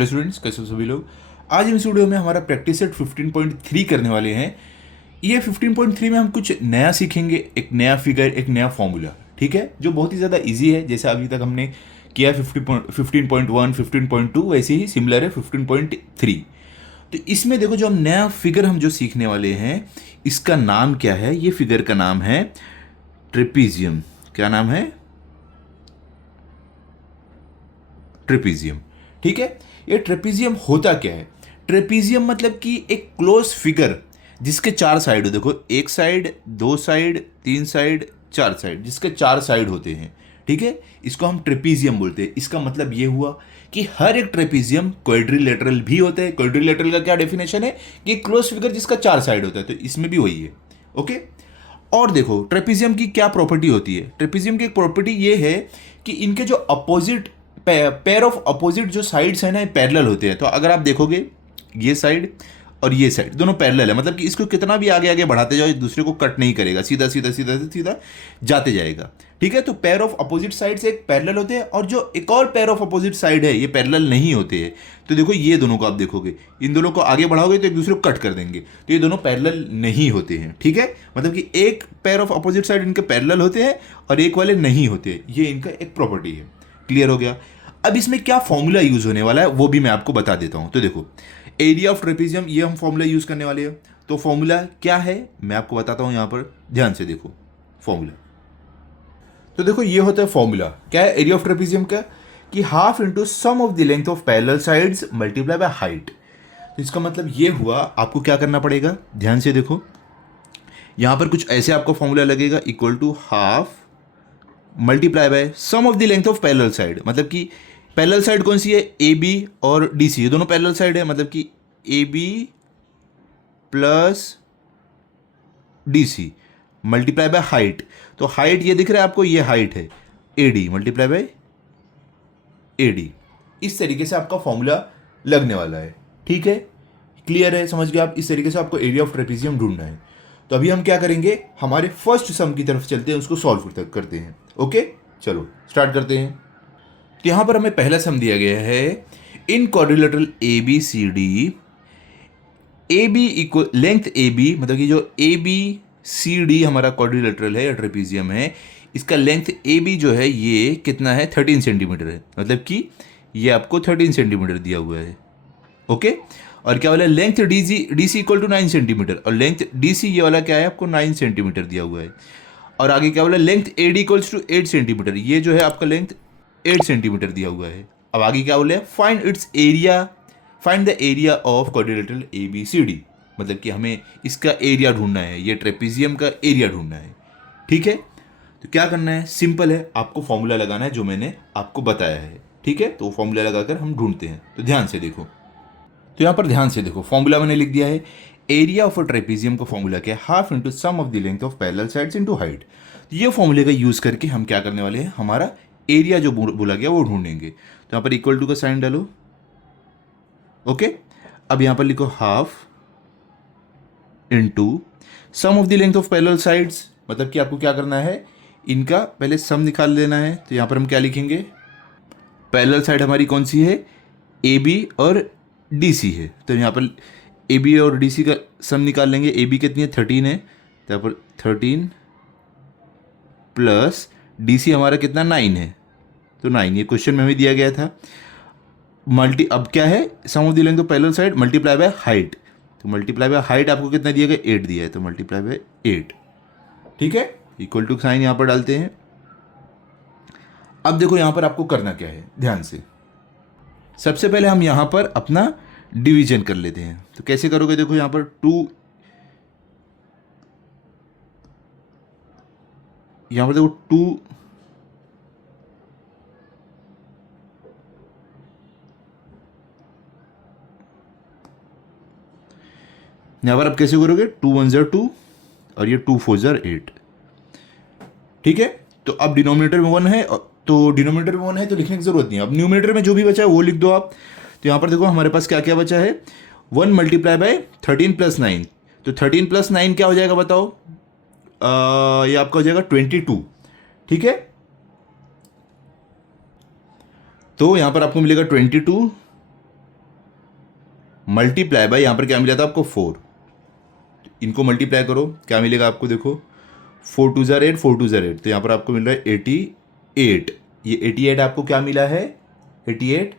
Hello students, कैसे हो सभी लोग। आज हम इस वीडियो में हमारा प्रैक्टिस सेट 15.3 करने वाले हैं। ये 15.3 में हम कुछ नया सीखेंगे, एक नया फिगर, एक नया फॉर्मूला, ठीक है, जो बहुत ही ज़्यादा इजी है। जैसे अभी तक हमने किया 15.1, 15.2, वैसे ही सिमिलर है 15.3। तो इसमें देखो, जो हम नया फिगर हम जो सीखने वाले हैं, इसका नाम क्या है? ये फिगर का नाम है ट्रेपीजियम। क्या नाम है? ट्रेपीजियम। ठीक है। ये ट्रेपीजियम होता क्या है? ट्रेपीजियम मतलब कि एक क्लोज फिगर जिसके चार साइड हो। देखो, एक साइड, दो साइड, तीन साइड, चार साइड, जिसके चार साइड होते हैं। ठीक है, इसको हम ट्रेपीजियम बोलते हैं। इसका मतलब ये हुआ कि हर एक ट्रेपीजियम क्वाड्रिलेटरल भी होता है। क्वाड्रिलेटरल का क्या डेफिनेशन है? कि क्लोज फिगर जिसका चार साइड होता है। तो इसमें भी वही है। ओके। और देखो, ट्रेपीजियम की क्या प्रॉपर्टी होती है? ट्रेपीजियम की एक प्रॉपर्टी ये है कि इनके जो अपोजिट पेयर ऑफ अपोजिट जो साइड्स है ना, पैरेलल होते हैं। तो अगर आप देखोगे, ये साइड और ये साइड दोनों पैरेलल है, मतलब कि इसको कितना भी आगे आगे बढ़ाते जाओ, एक दूसरे को कट नहीं करेगा, सीधा सीधा सीधा सीधा जाते जाएगा। ठीक है। तो पेयर ऑफ अपोजिट साइड से एक पैरेलल होते हैं, और जो एक और पेयर ऑफ अपोजिट साइड है, ये पैरेलल नहीं होते हैं। तो देखो, ये दोनों को आप देखोगे, इन दोनों को आगे बढ़ाओगे तो एक दूसरे को कट कर देंगे। तो ये दोनों पैरेलल नहीं होते हैं। ठीक है। मतलब कि एक पेयर ऑफ अपोजिट साइड इनके पैरेलल होते हैं और एक वाले नहीं होते हैं। ये इनका एक प्रॉपर्टी है। क्लियर हो गया। अब इसमें क्या फॉर्मूला यूज होने वाला है वो भी मैं आपको बता देता हूं। तो देखो, एरिया ऑफ ट्रेपीजियम, ये हम फॉर्मूला यूज करने वाले हैं। तो फॉर्मूला क्या है मैं आपको बताता हूं। यहां पर ध्यान से देखो फॉर्मूला। तो देखो, ये होता है फॉर्मूला। क्या है एरिया ऑफ ट्रेपीजियम का? कि half into sum of the length of parallel sides multiply by height. तो इसका मतलब ये हुआ, आपको क्या करना पड़ेगा, ध्यान से देखो। यहां पर कुछ ऐसे आपको फॉर्मूला लगेगा, equal to half multiply by sum of the length of parallel side. मतलब कि पैरेलल साइड कौन सी है? ए बी और डी सी, ये दोनों पैरेलल साइड है। मतलब कि A B plus D C multiply by height. तो हाइट ये दिख रहा है आपको, ये हाइट है A D multiply by A D. इस तरीके से आपका फॉर्मूला लगने वाला है। ठीक है, क्लियर है, समझ गए आप। इस तरीके से आपको एरिया ऑफ ट्रेपीजियम ढूंढना है। तो अभी हम क्या करेंगे, हमारे फर्स्ट सम की तरफ चलते हैं, उसको सॉल्व करते हैं। ओके, चलो स्टार्ट करते हैं। तो यहां पर हमें पहला सम दिया गया है, in quadrilateral A B C D, A B equal length A B, मतलब कि जो ए बी सी डी हमारा क्वाड्रिलेटरल है या ट्रेपीजियम है, इसका लेंथ ए बी जो है ये कितना है? 13 सेंटीमीटर है। मतलब कि ये आपको 13 सेंटीमीटर दिया हुआ है। ओके। और क्या वाला length D C equal to 9 centimetre, और लेंथ डी सी ये वाला क्या है आपको? 9 सेंटीमीटर दिया हुआ है। और आगे क्या बोला? Length A D equals to 8 centimetre, ये जो है आपका लेंथ 8 सेंटीमीटर दिया हुआ है। अब आगे क्या बोले? Find its area, find the area of quadrilateral A B C D. मतलब कि हमें इसका एरिया ढूंढना है, ये ट्रेपीजियम का एरिया ढूंढना है। ठीक है। तो क्या करना है? सिंपल है, आपको फॉर्मूला लगाना है जो मैंने आपको बताया है। ठीक है, तो फॉर्मूला लगाकर हम ढूंढते हैं। तो ध्यान से देखो, तो यहाँ पर ध्यान से देखो, फॉर्मूला मैंने लिख दिया है। एरिया ऑफ अ ट्रेपीजियम का फॉर्मूला क्या है? Half into sum of the length of parallel sides into height. तो ये फॉर्मूले का यूज करके हम क्या करने वाले हैं, हमारा एरिया जो बोला गया वो ढूंढेंगे। तो यहाँ पर इक्वल टू का साइन डालो। ओके। अब यहाँ पर लिखो half into sum of the length of parallel sides. मतलब कि आपको क्या करना है, इनका पहले सम निकाल लेना है। तो यहाँ पर हम क्या लिखेंगे? पैरेलल साइड हमारी कौन सी है? ए बी और डी सी है। तो यहाँ पर ए बी और डी सी का सम निकाल लेंगे। ए बी कितनी है? 13 है। तो यहाँ पर 13 प्लस डी सी हमारा कितना? 9 है। तो 9 ये क्वेश्चन में हमें दिया गया था। अब क्या है? Sum of the length of parallel side multiply by height. तो मल्टीप्लाई बाय हाइट आपको कितना दिया गया? 8 दिया है। तो मल्टीप्लाई बाय 8। ठीक है, इक्वल टू साइन यहाँ पर डालते हैं। अब देखो यहाँ पर आपको करना क्या है, ध्यान से। सबसे पहले हम यहाँ पर अपना डिवीजन कर लेते हैं। तो कैसे करोगे? देखो यहाँ पर 2, यहाँ पर देखो 2, यहाँ पर आप कैसे करोगे? 2 1 ज़र 2 और ये 2 4 ज़र 8। ठीक है। तो अब डिनोमिनेटर में 1 है, तो डिनोमिनेटर में 1 है तो लिखने की जरूरत नहीं है। अब न्यूमिनेटर में जो भी बचा है वो लिख दो आप। तो यहाँ पर देखो हमारे पास क्या क्या बचा है? 1 मल्टीप्लाई बाय 13 प्लस 9। तो 13 प्लस 9 क्या हो जाएगा बताओ? ये आपका हो जाएगा 22। ठीक है। तो यहाँ पर आपको मिलेगा 22 मल्टीप्लाई बाय यहाँ पर क्या मिला था आपको 4, इनको मल्टीप्लाई करो क्या मिलेगा आपको, देखो 4 2 ज़ार 8, 4 2 ज़ार 8, तो यहाँ पर आपको मिल रहा है 88। ये 88 आपको क्या मिला है, 88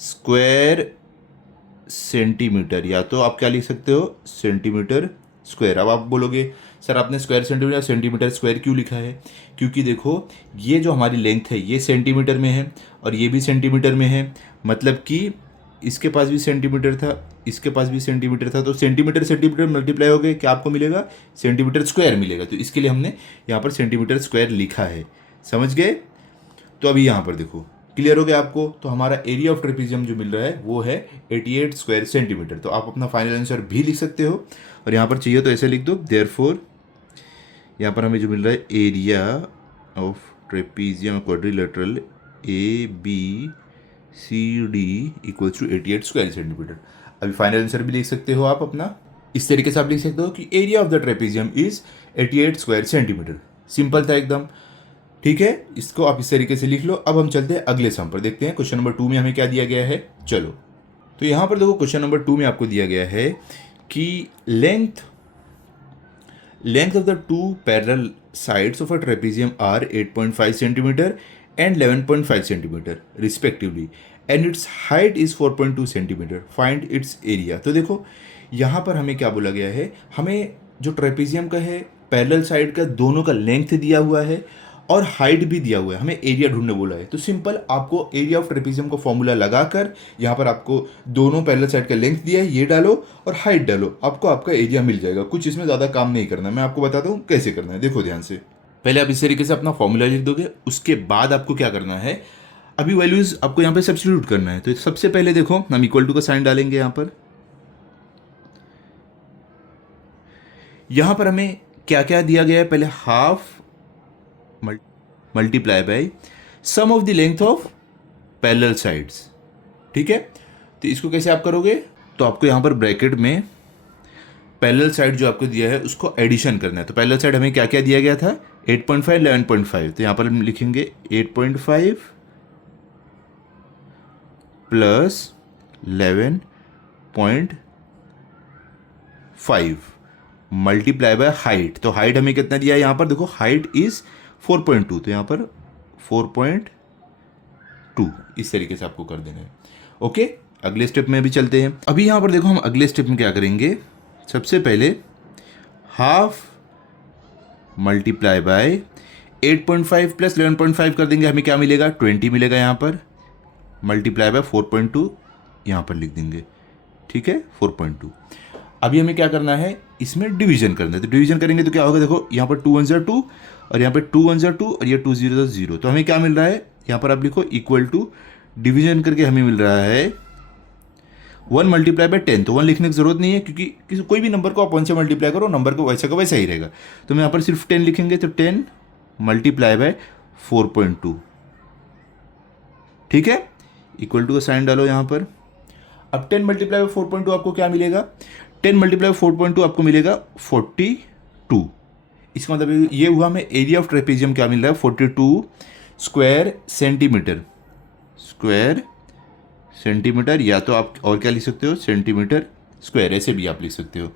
स्क्वायर सेंटीमीटर, या तो आप क्या लिख सकते हो सेंटीमीटर स्क्वायर। अब आप बोलोगे सर आपने स्क्वायर सेंटीमीटर सेंटीमीटर स्क्वायर क्यों लिखा है, क्योंकि देखो ये जो हमारी लेंथ है ये सेंटीमीटर में है और ये भी सेंटीमीटर में है, मतलब कि इसके पास भी सेंटीमीटर था, इसके पास भी सेंटीमीटर था, तो सेंटीमीटर सेंटीमीटर मल्टीप्लाई हो गए क्या आपको मिलेगा, सेंटीमीटर स्क्वायर मिलेगा, तो इसके लिए हमने यहाँ पर सेंटीमीटर स्क्वायर लिखा है। समझ गए? तो अभी यहाँ पर देखो क्लियर हो गया आपको, तो हमारा एरिया ऑफ ट्रेपीजियम जो मिल रहा है वो है 88 स्क्वायर सेंटीमीटर। तो आप अपना फाइनल आंसर भी लिख सकते हो, और यहाँ पर चाहिए तो ऐसे लिख दो, देयरफॉर यहाँ पर हमें जो मिल रहा है area of trapezium quadrilateral A B C D equals to 88 square centimetre. अभी फाइनल आंसर भी लिख सकते हो आप अपना, इस तरीके से आप लिख सकते हो कि area of the trapezium is 88 square centimetre. Simple था एकदम, ठीक है, इसको आप इस तरीके से लिख लो। अब हम चलते हैं अगले सम पर, देखते हैं क्वेश्चन नंबर 2 में हमें क्या दिया गया है। चलो तो यहाँ पर देखो क्वेश्चन नंबर 2 में आपको दिया गया है कि length of the two parallel sides of a trapezium are 8.5 centimetre and 11.5 centimetre respectively and its height is 4.2 centimetre, find its area. तो देखो यहाँ पर हमें क्या बोला गया है, हमें जो ट्रेपीजियम का है पैरेलल साइड का दोनों का लेंथ दिया हुआ है और हाइट भी दिया हुआ है, हमें एरिया ढूंढने बोला है। तो सिंपल आपको एरिया ऑफ ट्रेपीजियम को फॉर्मूला लगाकर यहाँ पर आपको दोनों पैरेलल साइड का लेंथ दिया है, ये डालो और हाइट डालो, आपको आपका एरिया मिल जाएगा। कुछ इसमें ज़्यादा काम नहीं करना, मैं आपको बताता हूँ कैसे करना है। देखो ध्यान से, पहले आप इस तरीके से अपना फॉर्मूला लिख दोगे, उसके बाद आपको क्या करना है, अभी वैल्यूज आपको यहाँ पे सब्स्टिट्यूट करना है। तो सबसे पहले देखो हम इक्वल टू का साइन डालेंगे यहाँ पर हमें क्या क्या दिया गया है, पहले half multiply by sum of the length of parallel sides, ठीक है। तो इसको कैसे आप करोगे, तो आपको यहाँ पर ब्रैकेट में पैरेलल साइड जो आपको दिया है उसको एडिशन करना है। तो पैरेलल साइड हमें क्या क्या दिया गया था, 8.5 11.5, तो यहाँ पर हम लिखेंगे 8.5 प्लस 11.5 मल्टीप्लाई बाय हाइट। तो हाइट हमें कितना दिया है यहाँ पर, देखो हाइट इज 4.2, तो यहाँ पर 4.2 इस तरीके से आपको कर देना है। ओके, अगले स्टेप में भी चलते हैं। अभी यहाँ पर देखो हम अगले स्टेप में क्या करेंगे, सबसे पहले हाफ मल्टीप्लाई बाय 8.5 प्लस 11.5 कर देंगे, हमें क्या मिलेगा 20 मिलेगा, यहाँ पर मल्टीप्लाई बाय 4.2 यहाँ पर लिख देंगे, ठीक है 4.2। अभी हमें क्या करना है, इसमें डिवीजन करना है। तो डिवीजन करेंगे तो क्या होगा, देखो यहाँ पर 2 1 ज़ा 2 और यहाँ पे 2 1 ज़ा 2 और ये 2 0 ज़ा 0, तो हमें क्या मिल रहा है, यहाँ पर आप लिखो इक्वल टू, डिवीजन करके हमें मिल रहा है 1 मल्टीप्लाई बाय 10। तो 1 लिखने की जरूरत नहीं है, क्योंकि कोई भी नंबर को आप 1 से मल्टीप्लाई करो, नंबर को वैसा का वैसा ही रहेगा। तो हम यहाँ पर सिर्फ 10 लिखेंगे, तो 10 मल्टीप्लाई बाय 4.2, ठीक है, इक्वल टू का साइन डालो यहाँ पर। अब 10 मल्टीप्लाई बाय 4.2 आपको क्या मिलेगा, 10 मल्टीप्लाई बाय 4.2 आपको मिलेगा 42। इसका मतलब ये हुआ, हमें एरिया ऑफ ट्रेपीजियम क्या मिल रहा है, 42 स्क्वायर सेंटीमीटर, या तो आप और क्या लिख सकते हो, सेंटीमीटर स्क्वायर, ऐसे भी आप लिख सकते हो,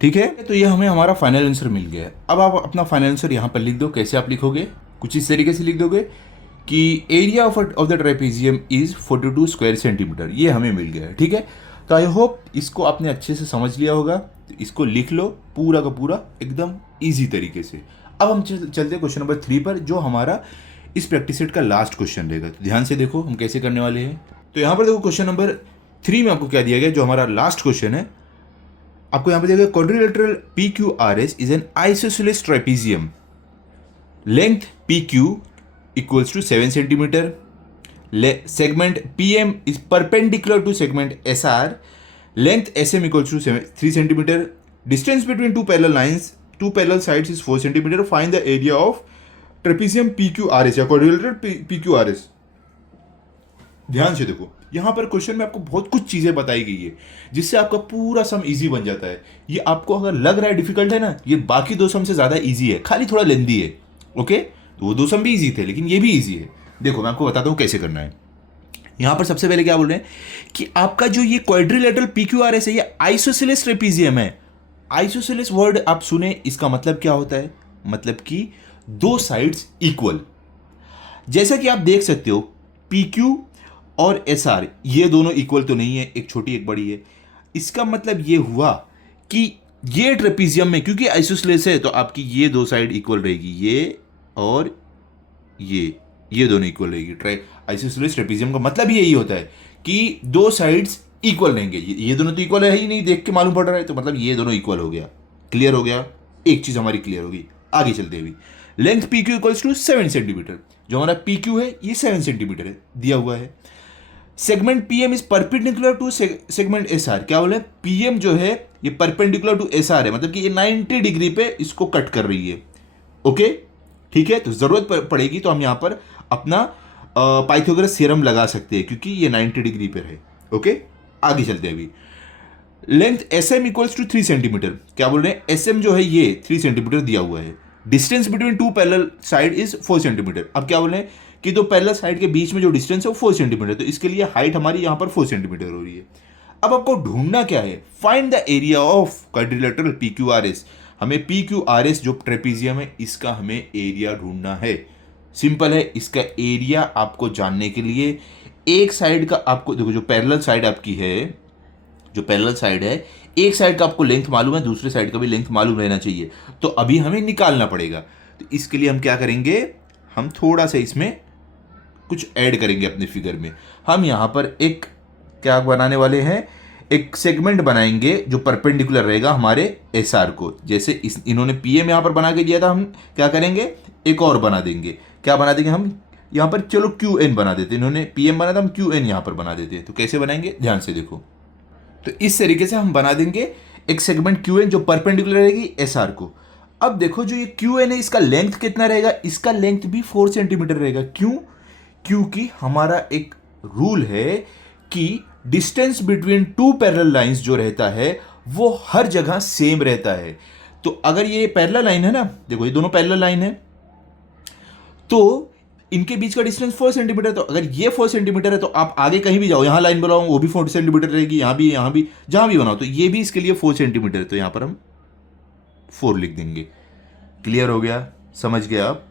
ठीक है। तो ये हमें हमारा फाइनल आंसर मिल गया है। अब आप अपना फाइनल आंसर यहाँ पर लिख दो। कैसे आप लिखोगे, कुछ इस तरीके से लिख दोगे कि area of the trapezium is 42 square centimetre, ये हमें मिल गया है, ठीक है। तो आई होप इसको आपने अच्छे से समझ लिया होगा। तो इसको लिख लो पूरा का पूरा एकदम ईजी तरीके से। अब हम चलते हैं क्वेश्चन नंबर 3 पर, जो हमारा इस प्रैक्टिस सेट का लास्ट क्वेश्चन रहेगा। तो ध्यान से देखो हम कैसे करने वाले हैं। तो यहाँ पर देखो क्वेश्चन नंबर 3 में आपको क्या दिया गया, जो हमारा लास्ट क्वेश्चन है, आपको यहाँ पर दिया गया quadrilateral PQRS is an isosceles trapezium, length PQ equals to 7 centimeter, segment PM is perpendicular to segment SR, length SM equals to 3 centimeter, distance between two parallel lines, two parallel sides is 4 centimeter, find the area of trapezium PQRS या quadrilateral PQRS। ध्यान से देखो, यहाँ पर question में आपको बहुत कुछ चीजें बताई गई है, जिससे आपका पूरा सम इजी बन जाता है। ये आपको अगर लग रहा है डिफिकल्ट है ना, ये बाकी 2 सम से ज्यादा इजी है, खाली थोड़ा लेंदी है। ओके, तो वो 2 सम भी इजी थे, लेकिन ये भी इजी है। देखो मैं आपको बताता हूँ कैसे करना है। यहां पर सबसे पहले क्या बोल रहे हैं कि आपका जो ये क्वाड्रिलेटरल PQRS है ये आइसोसेलेस ट्रेपीजियम है। आइसोसेलेस वर्ड आप सुने, इसका मतलब क्या होता है? मतलब कि दो साइड्स इक्वल। जैसा कि आप देख सकते हो PQ और SR ये दोनों इक्वल तो नहीं है, एक छोटी एक बड़ी है। इसका मतलब ये हुआ कि ये ट्रेपीजियम में क्योंकि आइसोसेलेस है तो आपकी ये दो साइड इक्वल रहेगी, ये और ये दोनों इक्वल रहेगी। आइसोसेलेस ट्रेपीजियम का मतलब यही होता है कि दो साइड्स इक्वल रहेंगे। ये दोनों तो इक्वल है ही नहीं, देख के मालूम पड़ रहा है, तो मतलब ये दोनों इक्वल हो गया। क्लियर हो गया? एक चीज हमारी क्लियर होगी। आगे चलते हैं। अभी length PQ equals to 7 centimetre. जो हमारा PQ है ये 7 सेंटीमीटर है, दिया हुआ है। Segment PM is perpendicular to segment SR। क्या बोले? PM जो है ये परपेंडिकुलर टू SR है, मतलब कि ये 90 डिग्री पे इसको कट कर रही है। ओके, ठीक है। तो जरूरत पड़ेगी तो हम यहां पर अपना पाइथागोरस थ्योरम लगा सकते हैं क्योंकि ये 90 डिग्री पर है। ओके, आगे चलते हैं। अभी length SM equals to 3 centimetre. क्या बोल रहे हैं? SM जो है ये 3 सेंटीमीटर दिया हुआ है। Distance between two parallel side is 4 centimetre. अब क्या बोल रहे हैं कि दो पैरेलल साइड के बीच में जो डिस्टेंस है वो 4 सेंटीमीटर, तो इसके लिए हाइट हमारी यहां पर 4 सेंटीमीटर हो रही है। अब आपको ढूंढना क्या है? Find the area of quadrilateral PQRS। हमें PQRS जो ट्रेपीजियम है इसका हमें एरिया ढूंढना है। सिंपल है, इसका एरिया आपको जानने के लिए एक साइड का आपको देखो, जो पैरेलल साइड आपकी है, जो पैरेलल साइड है, एक साइड का आपको लेंथ मालूम है, दूसरे साइड का भी लेंथ मालूम रहना चाहिए। तो अभी हमें निकालना पड़ेगा। तो इसके लिए हम क्या करेंगे? हम थोड़ा सा इसमें कुछ ऐड करेंगे अपने फिगर में। हम यहाँ पर एक क्या बनाने वाले हैं? एक सेगमेंट बनाएंगे जो परपेंडिकुलर रहेगा हमारे SR को। जैसे इन्होंने PM यहाँ पर बना के दिया था, हम क्या करेंगे? एक और बना देंगे। क्या बना देंगे हम यहाँ पर? चलो QN बना देते हैं। इन्होंने PM बना था, हम QN यहाँ पर बना देते हैं। तो कैसे बनाएंगे? ध्यान से देखो। तो इस तरीके से हम बना देंगे एक सेगमेंट QN जो परपेंडिकुलर रहेगी SR को। अब देखो जो ये QN है इसका लेंथ कितना रहेगा? इसका लेंथ भी 4 सेंटीमीटर रहेगा। क्यों? क्योंकि हमारा एक रूल है कि distance between two parallel lines जो रहता है वो हर जगह सेम रहता है। तो अगर ये पैरेलल लाइन है ना, देखो ये दोनों पैरेलल लाइन है, तो इनके बीच का डिस्टेंस 4 सेंटीमीटर। तो अगर ये 4 सेंटीमीटर है तो आप आगे कहीं भी जाओ, यहां लाइन बनाओ वो भी 4 सेंटीमीटर रहेगी, यहां भी जहां भी बनाओ तो ये भी इसके लिए 4 सेंटीमीटर है। तो यहां पर हम 4 लिख देंगे। क्लियर हो गया? समझ गया आप?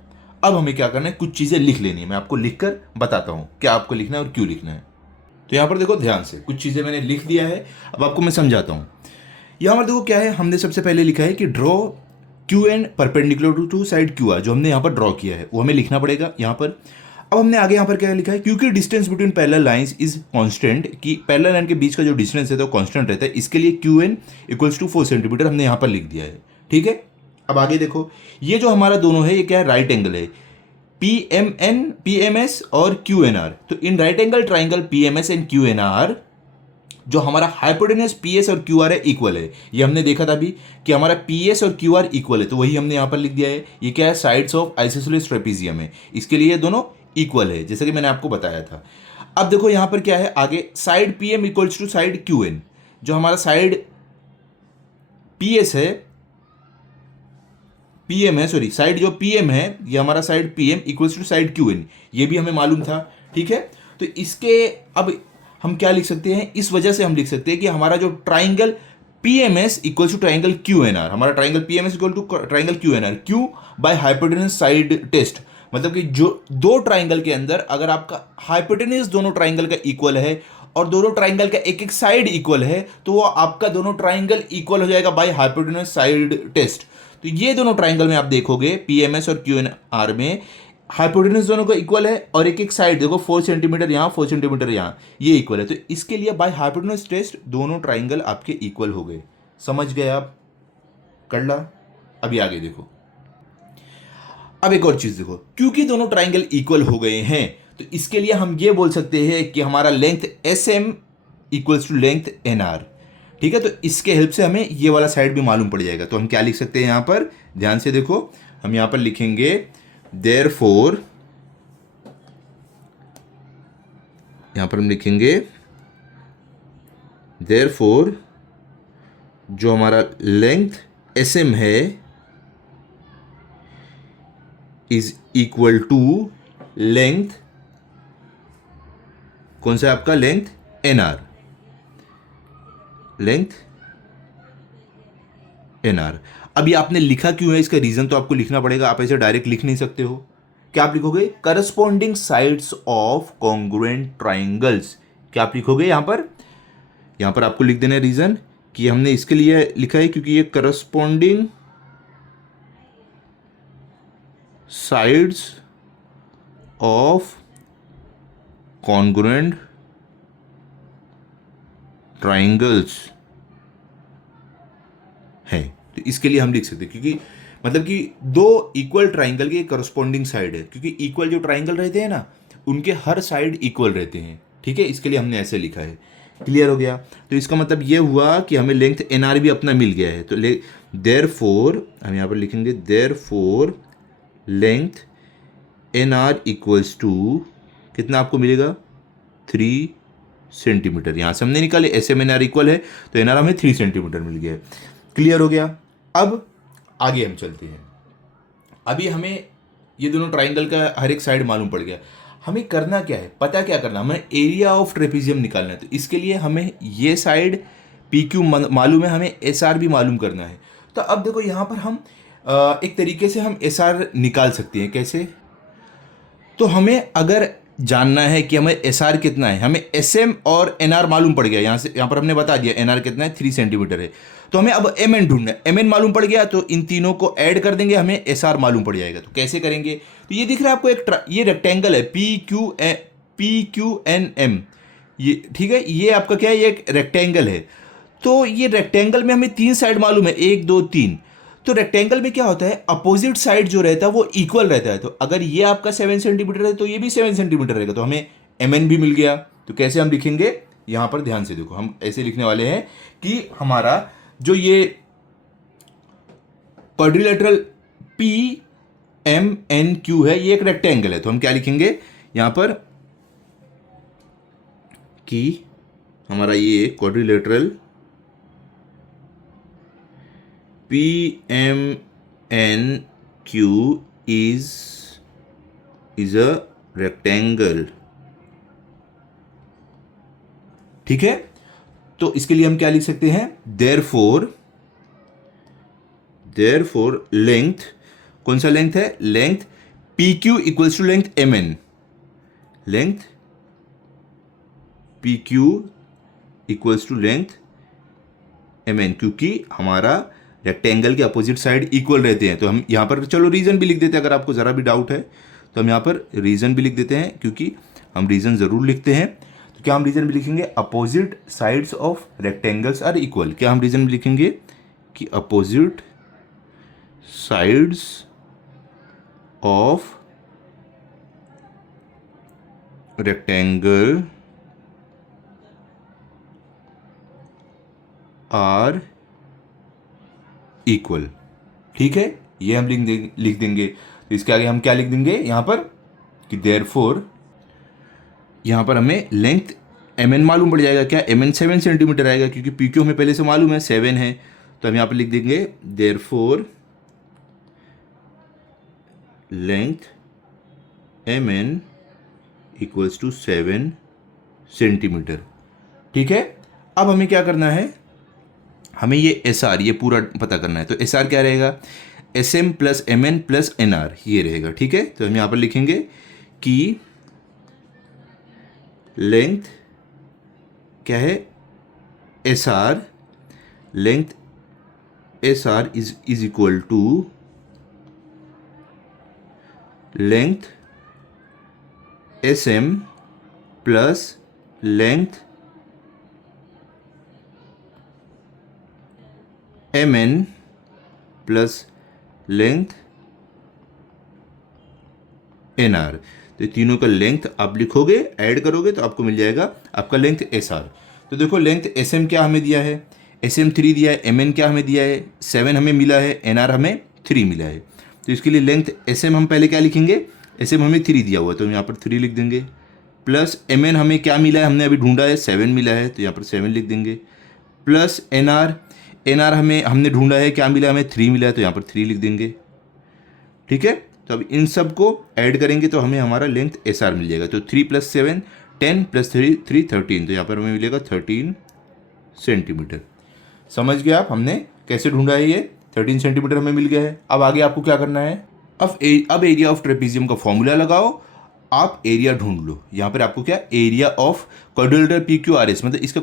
अब हमें क्या करना है? कुछ चीजें लिख लेनी है। मैं आपको लिखकर बताता हूं क्या आपको लिखना है और क्यों लिखना है। तो यहां पर देखो ध्यान से, कुछ चीजें मैंने लिख दिया है, अब आपको मैं समझाता हूं। यहां पर देखो क्या है, हमने सबसे पहले लिखा है कि draw QN perpendicular to side QR। जो हमने यहाँ पर ड्रॉ किया है वो हमें लिखना पड़ेगा यहाँ पर। अब हमने आगे यहाँ पर क्या लिखा है? क्योंकि distance between parallel lines is constant, कि पैरेलल लाइन के बीच का जो डिस्टेंस है वो कांस्टेंट रहता है, इसके लिए QN इक्वल्स टू 4 सेंटीमीटर हमने यहाँ पर लिख दिया है। ठीक है, अब आगे देखो, ये जो हमारा दोनों है ये क्या है? राइट एंगल है। PMS और QNR। तो in right angle triangle PMS and QNR जो हमारा हाइपोटेन्यूस PS और QR है इक्वल है। ये हमने देखा था अभी कि हमारा PS और QR इक्वल है, तो वही हमने यहां पर लिख दिया है। ये क्या है? साइड्स ऑफ आइसोसेलेस ट्रेपीजियम है, इसके लिए ये दोनों इक्वल है, जैसे कि मैंने आपको बताया था। अब देखो यहां पर क्या है आगे? Side PM equals to side QN। जो हमारा साइड PS है, PM है, सॉरी, साइड जो PM है ये हमारा side PM equals to side QN, ये भी हमें मालूम था। ठीक है, तो इसके अब हम क्या लिख सकते हैं? इस वजह से हम लिख सकते हैं कि हमारा जो triangle PMS equal to triangle QNR, हमारा triangle PMS equal to triangle QNR, Q by hypotenuse side test. मतलब कि जो दो ट्राइंगल के अंदर अगर आपका हाइपोटेन्यूस दोनों ट्राइंगल का इक्वल है और दोनों ट्राइंगल का एक एक साइड इक्वल है, तो वो आपका दोनों ट्राइंगल इक्वल हो जाएगा बाय हाइपोटेन्यूस साइड टेस्ट। तो ये दोनों ट्राइंगल में आप देखोगे PMS और QNR में हाइपोटेन्यूस दोनों का इक्वल है और एक एक साइड देखो 4 सेंटीमीटर यहाँ, 4 सेंटीमीटर यहाँ, ये इक्वल है। तो इसके लिए बाय हाइपोटेन्यूस टेस्ट दोनों ट्राइंगल आपके इक्वल हो गए। समझ गए आप? कर ला। अभी आगे देखो, अब एक और चीज देखो, क्योंकि दोनों ट्राइंगल इक्वल हो गए हैं तो इसके लिए हम ये बोल सकते हैं कि हमारा length SM equals to length NR। ठीक है, तो इसके हेल्प से हमें ये वाला साइड भी मालूम पड़ जाएगा। तो हम क्या लिख सकते हैं यहाँ पर? ध्यान से देखो, हम यहाँ पर लिखेंगे therefore, यहां पर हम लिखेंगे therefore जो हमारा लेंथ SM है इज इक्वल टू लेंथ कौन सा है आपका length, N R, length N R. अभी आपने लिखा क्यों है, इसका रीजन तो आपको लिखना पड़ेगा, आप ऐसे डायरेक्ट लिख नहीं सकते हो। क्या आप लिखोगे, corresponding sides of congruent triangles. क्या आप लिखोगे यहां पर आपको लिख देना है रीजन कि हमने इसके लिए लिखा है क्योंकि ये corresponding sides of congruent triangles है। तो इसके लिए हम लिख सकते हैं क्योंकि मतलब कि दो इक्वल ट्राइंगल के करस्पॉन्डिंग साइड है, क्योंकि इक्वल जो ट्राइंगल रहते हैं ना उनके हर साइड इक्वल रहते हैं, ठीक है, इसके लिए हमने ऐसे लिखा है। क्लियर हो गया। तो इसका मतलब ये हुआ कि हमें लेंथ एन आर भी अपना मिल गया है। तो देयर फोर हम यहाँ पर लिखेंगे therefore length N R equals to कितना आपको मिलेगा, 3 सेंटीमीटर। यहाँ से हमने निकाले S M N R equal है तो एन आर हमें 3 सेंटीमीटर मिल गया है। क्लियर हो गया। अब आगे हम चलते हैं। अभी हमें ये दोनों ट्राइंगल का हर एक साइड मालूम पड़ गया, हमें करना क्या है, पता क्या करना, हमें एरिया ऑफ ट्रेपेजियम निकालना है। तो इसके लिए हमें ये साइड पी क्यू मालूम है, हमें एस आर भी मालूम करना है। तो अब देखो यहाँ पर हम एक तरीके से हम एस आर निकाल सकते हैं। कैसे, तो हमें अगर जानना है कि हमें एस आर कितना है, हमें एस एम और एन आर मालूम पड़ गया, यहाँ पर हमने बता दिया एन आर कितना है, 3 सेंटीमीटर है। तो हमें अब एम एन ढूंढना है, एम एन मालूम पड़ गया तो इन तीनों को ऐड कर देंगे, हमें एस आर मालूम पड़ जाएगा। तो कैसे करेंगे, तो ये दिख रहा है आपको ये रेक्टेंगल है पी क्यू एन एम, ये ठीक है, ये आपका क्या है, ये एक रेक्टेंगल है। तो ये रेक्टेंगल में हमें 3 साइड मालूम है, 1 2 3। तो रेक्टेंगल में क्या होता है, अपोजिट साइड जो रहता है वो इक्वल रहता है। तो अगर ये आपका 7 सेंटीमीटर है तो ये भी 7 सेंटीमीटर रहेगा, तो हमें एम एन भी मिल गया। तो कैसे हम लिखेंगे, यहां पर ध्यान से देखो, हम ऐसे लिखने वाले हैं कि हमारा जो ये quadrilateral P M N Q है ये एक रेक्टेंगल है। तो हम क्या लिखेंगे यहां पर कि हमारा ये quadrilateral P M N Q is a rectangle. ठीक है, तो इसके लिए हम क्या लिख सकते हैं, देयरफॉर लेंथ, कौन सा लेंथ है, length P Q equals to length M N, length P Q equals to length M N, क्योंकि हमारा रेक्टेंगल के अपोजिट साइड इक्वल रहते हैं। तो हम यहां पर चलो रीजन भी लिख देते हैं, अगर आपको ज़रा भी डाउट है तो हम यहां पर रीजन भी लिख देते हैं, क्योंकि हम रीजन ज़रूर लिखते हैं। तो क्या हम रीजन भी लिखेंगे, opposite sides of rectangles are equal. क्या हम रीजन भी लिखेंगे कि opposite sides of rectangle are equal. ठीक है, ये हम लिख देंगे। तो इसके आगे हम क्या लिख देंगे यहां पर कि देयरफॉर, यहां पर हमें लेंथ एम एन मालूम पड़ जाएगा। क्या एम एन 7 सेंटीमीटर आएगा, क्योंकि पी क्यू हमें पहले से मालूम है 7 है। तो हम यहां पर लिख देंगे therefore length M N equals to 7 centimetre. ठीक है, अब हमें क्या करना है, हमें ये एस आर ये पूरा पता करना है। तो एस आर क्या रहेगा, S M plus M N plus N R ये रहेगा। ठीक है, तो हम यहां पर लिखेंगे कि लेंथ क्या है, S R, length S R is equal to length S M plus length M N plus length N R. तो तीनों का लेंथ आप लिखोगे, ऐड करोगे तो आपको मिल जाएगा आपका लेंथ एस आर। तो देखो लेंथ एस एम क्या हमें दिया है, एस एम 3 दिया है, एम एन क्या हमें दिया है 7 हमें मिला है, एन आर हमें 3 मिला है। तो इसके लिए लेंथ एस एम हम पहले क्या लिखेंगे, एस एम हमें 3 दिया हुआ है तो हम यहाँ पर 3 लिख देंगे, प्लस एम एन हमें क्या मिला है, हमने अभी ढूंढा है 7 मिला है तो यहाँ पर 7 लिख देंगे, plus N R, N R हमने ढूंढा है क्या मिला है, हमें 3 मिला है तो यहाँ पर 3 लिख देंगे। ठीक है, तो अब इन सब को ऐड करेंगे तो हमें हमारा लेंथ एस आर मिल जाएगा। तो 3 + 7 10 + 3 3 13, तो यहाँ पर हमें मिलेगा 13 सेंटीमीटर। समझ गए आप हमने कैसे ढूंढा है? ये 13 सेंटीमीटर हमें मिल गया है। अब आगे आपको क्या करना है? अब एरिया ऑफ ट्रेपीजियम का फॉर्मूला लगाओ, आप एरिया ढूंढ लो। यहाँ पर आपको क्या, एरिया ऑफ क्वाड्रिलेटरल PQRS, मतलब इसका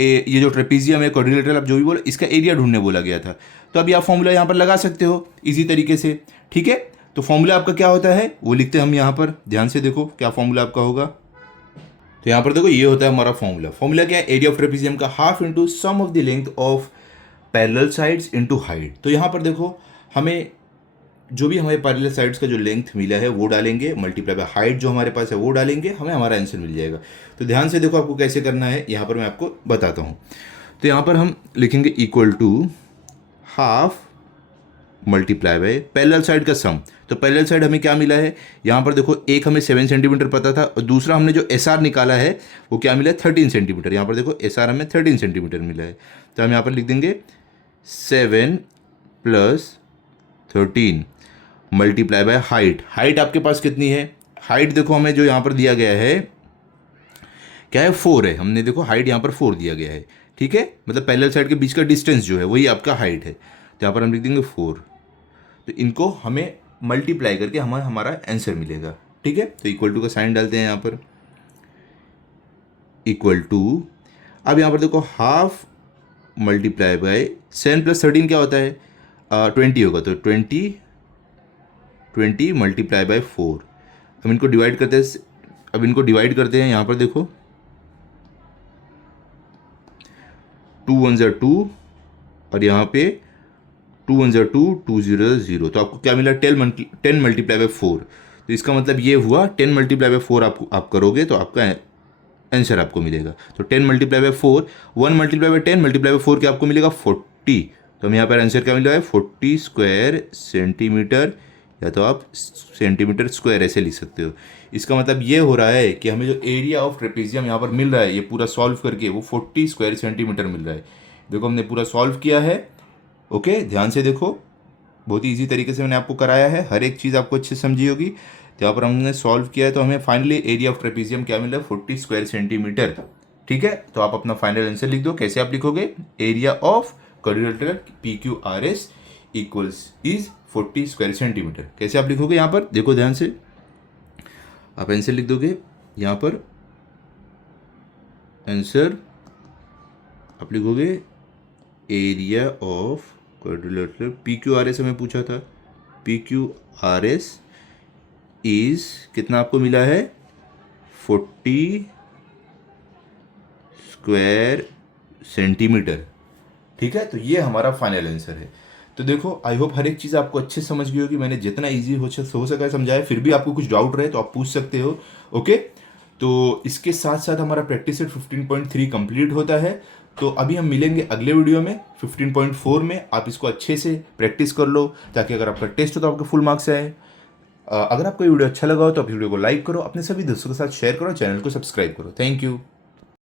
ये जो ट्रेपीजियम है क्वाड्रिलेटरल, आप जो भी बोलो, इसका एरिया ढूंढने बोला गया था। तो अभी आप फॉर्मूला यहाँ पर लगा सकते हो इजी तरीके से, ठीक है। तो फॉर्मूला आपका क्या होता है वो लिखते हैं हम यहाँ पर, ध्यान से देखो क्या फॉर्मूला आपका होगा। तो यहाँ पर देखो ये होता है हमारा फॉर्मूला। फॉर्मूला क्या है? एरिया ऑफ ट्रेपीजियम का half into sum of the length of parallel sides into height. तो यहाँ पर देखो हमें जो भी हमारे पैरेलल साइड्स का जो लेंथ मिला है वो डालेंगे, मल्टीप्लाई बाय हाइट जो हमारे पास है वो डालेंगे, हमें हमारा आंसर मिल जाएगा। तो ध्यान से देखो आपको कैसे करना है, यहाँ पर मैं आपको बताता हूँ। तो यहाँ पर हम लिखेंगे equal to half multiply by parallel side का सम। तो पैरेलल साइड हमें क्या मिला है? यहाँ पर देखो एक हमें 7 सेंटीमीटर पता था, और दूसरा हमने जो SR निकाला है वो क्या मिला है? 13 सेंटीमीटर। यहाँ पर देखो SR हमें 13 सेंटीमीटर मिला है। तो हम यहाँ पर लिख देंगे 7 + 13 मल्टीप्लाई बाय हाइट। हाइट आपके पास कितनी है? हाइट देखो हमें जो यहाँ पर दिया गया है क्या है? 4 है। हमने देखो हाइट यहाँ पर 4 दिया गया है, ठीक है। मतलब पैरेलल साइड के बीच का डिस्टेंस जो है वही आपका हाइट है। तो यहाँ पर हम लिख देंगे 4। तो इनको हमें मल्टीप्लाई करके हमें हमारा आंसर मिलेगा, ठीक है। तो इक्वल टू का साइन डालते हैं यहाँ पर, इक्वल टू। अब यहाँ पर देखो हाफ मल्टीप्लाई बाय 7 + 13 क्या होता है? 20 होगा। तो 20 मल्टीप्लाई बाय 4। हम इनको डिवाइड करते हैं, अब इनको डिवाइड करते हैं। यहाँ पर देखो 2 1 ज़ा 2, और यहाँ पे 2 1 ज़ा 2, 2 0 0। तो आपको क्या मिला? 10 मल्टीप्लाई बाय 4। तो इसका मतलब ये हुआ 10 मल्टीप्लाई बाय 4 आप करोगे तो आपका आंसर आपको मिलेगा। तो 10 multiply by 4, 1 multiply by 10 multiply by 4 क्या आपको मिलेगा? 40। तो हम यहाँ पर आंसर क्या मिला है? 40 स्क्वायर सेंटीमीटर, या तो आप सेंटीमीटर स्क्वायर ऐसे लिख सकते हो। इसका मतलब ये हो रहा है कि हमें जो एरिया ऑफ ट्रेपीजियम यहाँ पर मिल रहा है, ये पूरा सॉल्व करके वो 40 स्क्वायर सेंटीमीटर मिल रहा है। देखो हमने पूरा सॉल्व किया है, ओके। ध्यान से देखो, बहुत ही ईजी तरीके से मैंने आपको कराया है, हर एक चीज़ आपको अच्छे से समझी होगी। तो यहाँ पर हमने सॉल्व किया है, तो हमें फाइनली एरिया ऑफ ट्रेपीजियम क्या मिला? 40 स्क्वायर सेंटीमीटर, ठीक है। तो आप अपना फाइनल आंसर लिख दो। कैसे आप लिखोगे? Area of quadrilateral PQRS is 40 square centimetre. कैसे आप लिखोगे? यहाँ पर देखो ध्यान से, आप आंसर लिख दोगे। यहाँ पर आंसर आप लिखोगे एरिया ऑफ क्वाड्रिलेटरल PQRS, हमें पूछा था PQRS इज कितना आपको मिला है? 40 स्क्वायर सेंटीमीटर, ठीक है। तो ये हमारा फाइनल आंसर है। तो देखो आई होप हर एक चीज़ आपको अच्छे से समझ गई होगी। मैंने जितना इजी हो सका समझाया। फिर भी आपको कुछ डाउट रहे तो आप पूछ सकते हो, ओके। तो इसके साथ साथ हमारा प्रैक्टिस सेट 15.3 कंप्लीट होता है। तो अभी हम मिलेंगे अगले वीडियो में 15.4 में। आप इसको अच्छे से प्रैक्टिस कर लो, ताकि अगर आपका टेस्ट हो तो आपके फुल मार्क्स आए। अगर आपको ये वीडियो अच्छा लगा हो तो आप वीडियो को लाइक करो, अपने सभी दोस्तों के साथ शेयर करो, चैनल को सब्सक्राइब करो। Thank you.